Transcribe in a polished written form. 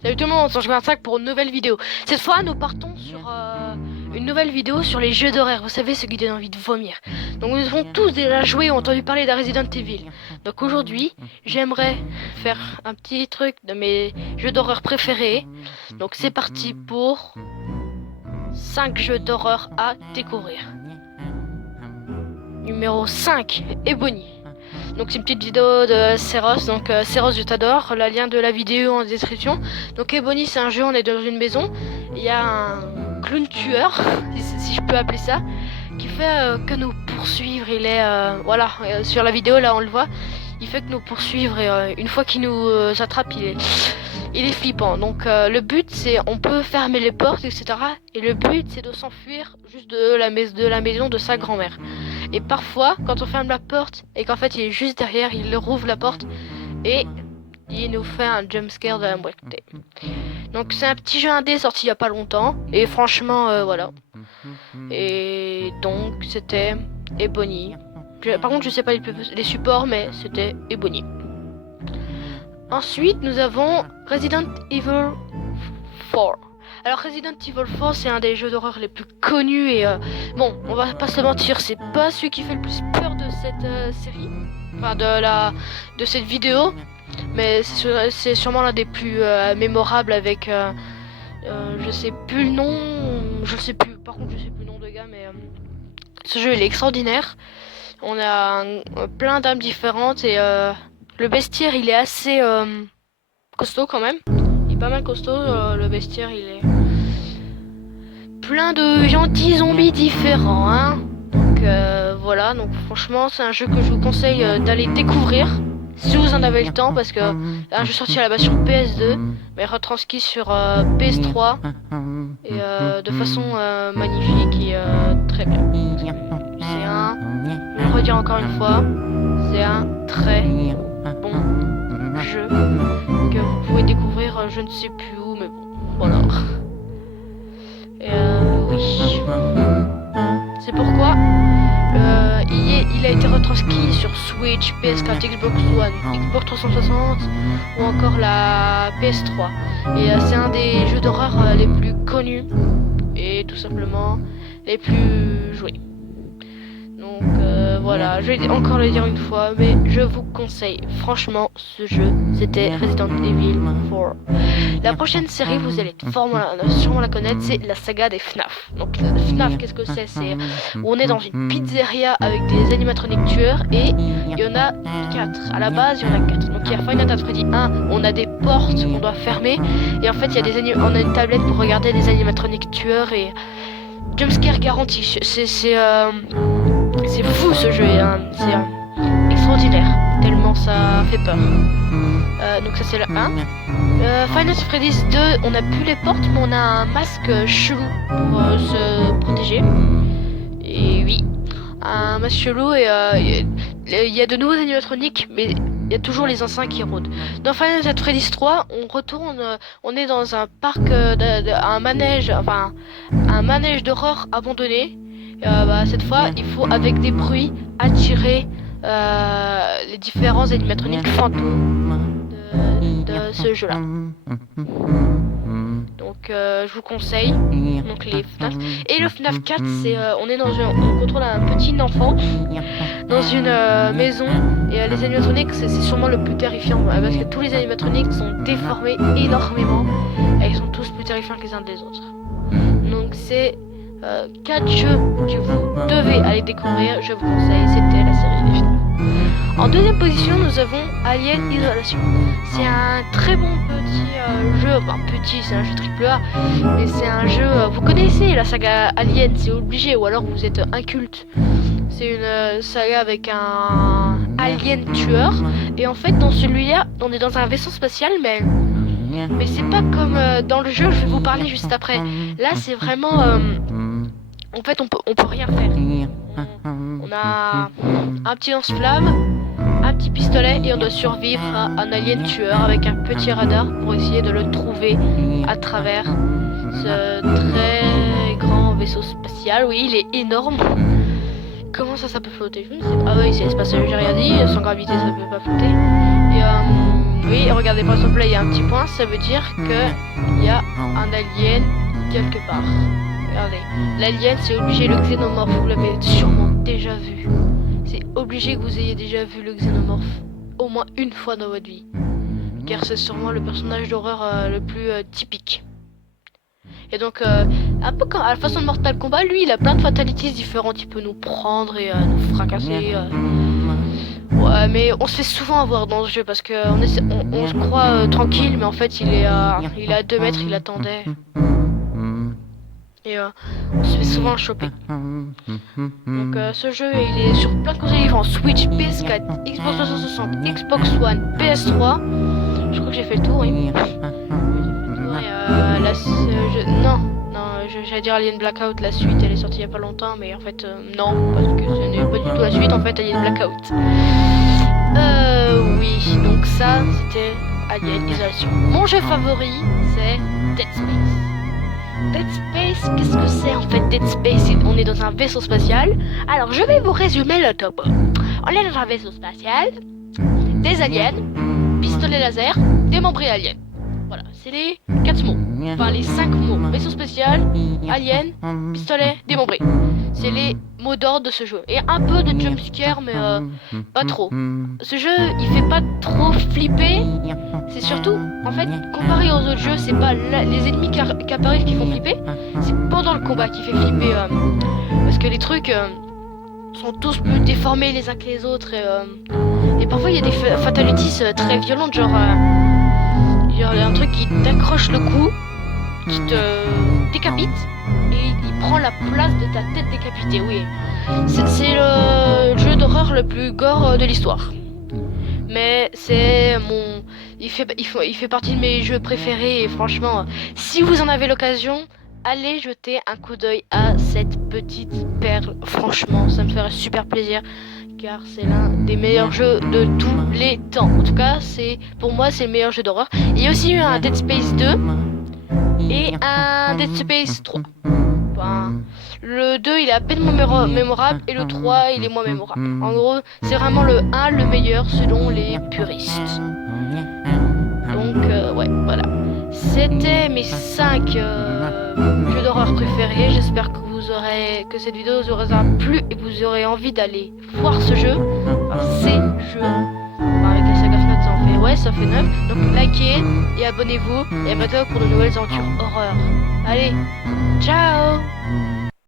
Salut tout le monde, c'est Ange25 pour une nouvelle vidéo. Cette fois, nous partons sur une nouvelle vidéo sur les jeux d'horreur. Vous savez, ce qui donne envie de vomir. Donc nous avons tous déjà joué ou entendu parler d'un Resident Evil. Donc aujourd'hui, j'aimerais faire un petit truc de mes jeux d'horreur préférés. Donc c'est parti pour 5 jeux d'horreur à découvrir. Numéro 5, Ebony. Donc c'est une petite vidéo de Seros, donc Seros je t'adore, le lien de la vidéo en description. Donc Ebony c'est un jeu, on est dans une maison, il y a un clown tueur, si je peux appeler ça, qui fait que nous poursuivre, il est, voilà, sur la vidéo là on le voit, il fait que nous poursuivre et une fois qu'il nous attrape il est flippant. Donc le but c'est, on peut fermer les portes etc. Et le but c'est de s'enfuir juste de la maison de sa grand-mère. Et parfois, quand on ferme la porte et qu'en fait il est juste derrière, il rouvre la porte et il nous fait un jumpscare de la moitié. Donc c'est un petit jeu indé sorti il y a pas longtemps et franchement voilà. Et donc c'était Ebony. Par contre je sais pas les supports mais c'était Ebony. Ensuite nous avons Resident Evil 4. Alors Resident Evil 4 c'est un des jeux d'horreur les plus connus et bon on va pas se mentir, c'est pas celui qui fait le plus peur de cette série, enfin de cette vidéo, mais c'est sûrement l'un des plus mémorables avec je sais plus le nom, par contre je sais plus le nom de gars, mais ce jeu il est extraordinaire. On a plein d'armes différentes et le bestiaire il est assez costaud quand même. Pas mal costaud, le bestiaire il est plein de gentils zombies différents hein. Donc voilà, donc franchement c'est un jeu que je vous conseille d'aller découvrir si vous en avez le temps, parce que c'est un jeu sorti à la base sur PS2 mais retranscrit sur PS3 et de façon magnifique et très bien. C'est un, je vais le redire encore une fois, c'est un très bon jeu que vous pouvez découvrir je ne sais plus où, mais bon, voilà. Et oui. C'est pourquoi il a été retranscrit sur Switch, PS4, Xbox One, Xbox 360 ou encore la PS3. Et c'est un des jeux d'horreur les plus connus et tout simplement les plus joués. Donc voilà, je vais encore le dire une fois, mais je vous conseille franchement ce jeu, c'était Resident Evil 4. La prochaine série, vous allez sûrement la connaître, c'est la saga des FNAF. Donc FNAF, qu'est-ce que c'est? C'est où on est dans une pizzeria avec des animatroniques tueurs et il y en a 4. À la base, il y en a 4. Donc il y a Five Nights at Freddy 1, on a des portes qu'on doit fermer et en fait, il y a on a une tablette pour regarder des animatroniques tueurs et jumpscare garanti. C'est fou ce jeu, hein. C'est extraordinaire, tellement ça fait peur. Donc ça c'est le 1. Five Nights at Freddy's 2, on n'a plus les portes mais on a un masque chelou pour se protéger. Et oui, un masque chelou et il y a de nouveaux animatroniques mais il y a toujours les anciens qui rôdent. Dans Five Nights at Freddy's 3, on retourne, on est dans un parc, un manège d'horreur abandonné. Cette fois, il faut avec des bruits attirer les différents animatroniques fantômes de ce jeu-là. Donc, je vous conseille donc les FNAF. Et le FNAF 4, c'est on est on contrôle un petit enfant dans une maison et les animatroniques, c'est sûrement le plus terrifiant parce que tous les animatroniques sont déformés énormément et ils sont tous plus terrifiants que les uns des autres. Donc c'est 4 jeux que vous devez aller découvrir, je vous conseille, c'était la série des FNAF. En deuxième position, nous avons Alien Isolation. C'est un très bon petit jeu, enfin petit, c'est un jeu AAA, mais c'est un jeu, vous connaissez la saga Alien, c'est obligé, ou alors vous êtes inculte. C'est une saga avec un alien tueur, et en fait dans celui-là, on est dans un vaisseau spatial, mais c'est pas comme dans le jeu, je vais vous parler juste après. Là c'est vraiment... en fait, on peut rien faire. On a un petit lance-flamme, un petit pistolet et on doit survivre à un alien tueur avec un petit radar pour essayer de le trouver à travers ce très grand vaisseau spatial. Oui, il est énorme. Comment ça peut flotter? Je ne sais pas. Ah oui, c'est l'espace, j'ai rien dit. Sans gravité, ça peut pas flotter. Et Oui, regardez, par exemple, là, il y a un petit point, ça veut dire qu'il y a un alien quelque part. Regardez, l'alien, c'est obligé, le xénomorphe, vous l'avez sûrement déjà vu. C'est obligé que vous ayez déjà vu le xénomorphe, au moins une fois dans votre vie. Car c'est sûrement le personnage d'horreur le plus typique. Et donc, un peu comme à la façon de Mortal Kombat, lui, il a plein de fatalities différentes. Il peut nous prendre et nous fracasser. Ouais, mais on se fait souvent avoir dans ce jeu parce que on se croit tranquille, mais en fait, il est à 2 mètres, il attendait. Et on se fait souvent choper. Donc, ce jeu, il est sur plein de consoles différentes: Switch, PS4, Xbox 360, Xbox One, PS3. Je crois que j'ai fait le tour, oui. J'allais dire Alien Blackout, la suite, elle est sortie il y a pas longtemps, mais en fait, non, parce que ce n'est pas du tout la suite, en fait, Alien Blackout. Oui, donc ça, c'était Alien Isolation. Mon jeu favori, c'est Dead Space. Dead Space, qu'est-ce que c'est en fait Dead Space? On est dans un vaisseau spatial. Alors, je vais vous résumer le topo. On est dans un vaisseau spatial, des aliens, pistolet laser, démembré alien. Voilà, c'est les 4 mots. Enfin, les 5 mots. Vaisseau spatial, alien, pistolet, démembré. C'est les mots d'ordre de ce jeu. Et un peu de jumpscare, mais pas trop. Ce jeu, il fait pas trop flipper. C'est surtout, en fait, comparé aux autres jeux, c'est pas les ennemis qui apparaissent qui font flipper. C'est pendant le combat qui fait flipper. Parce que les trucs sont tous plus déformés les uns que les autres. Et parfois, il y a des fatalities très violentes, genre... il y a un truc qui t'accroche le cou, qui te décapite, et il prend la place de ta tête décapitée, oui. C'est le jeu d'horreur le plus gore de l'histoire. Mais c'est mon... Il fait partie de mes jeux préférés, et franchement, si vous en avez l'occasion, allez jeter un coup d'œil à cette petite perle. Franchement, ça me ferait super plaisir, car c'est l'un des meilleurs jeux de tous les temps. En tout cas, pour moi, c'est le meilleur jeu d'horreur. Il y a aussi eu un Dead Space 2 et un Dead Space 3. Enfin, le 2, il est à peine mémorable, et le 3, il est moins mémorable. En gros, c'est vraiment le 1 le meilleur selon les puristes. Donc, ouais, voilà. C'était mes 5 jeux d'horreur préférés. J'espère que cette vidéo vous aura plu et que vous aurez envie d'aller voir ce jeu. Enfin, ces jeux. Avec la saga FNAF, ça fait 9. Donc likez et abonnez-vous. Et à bientôt pour de nouvelles aventures horreur. Allez, ciao!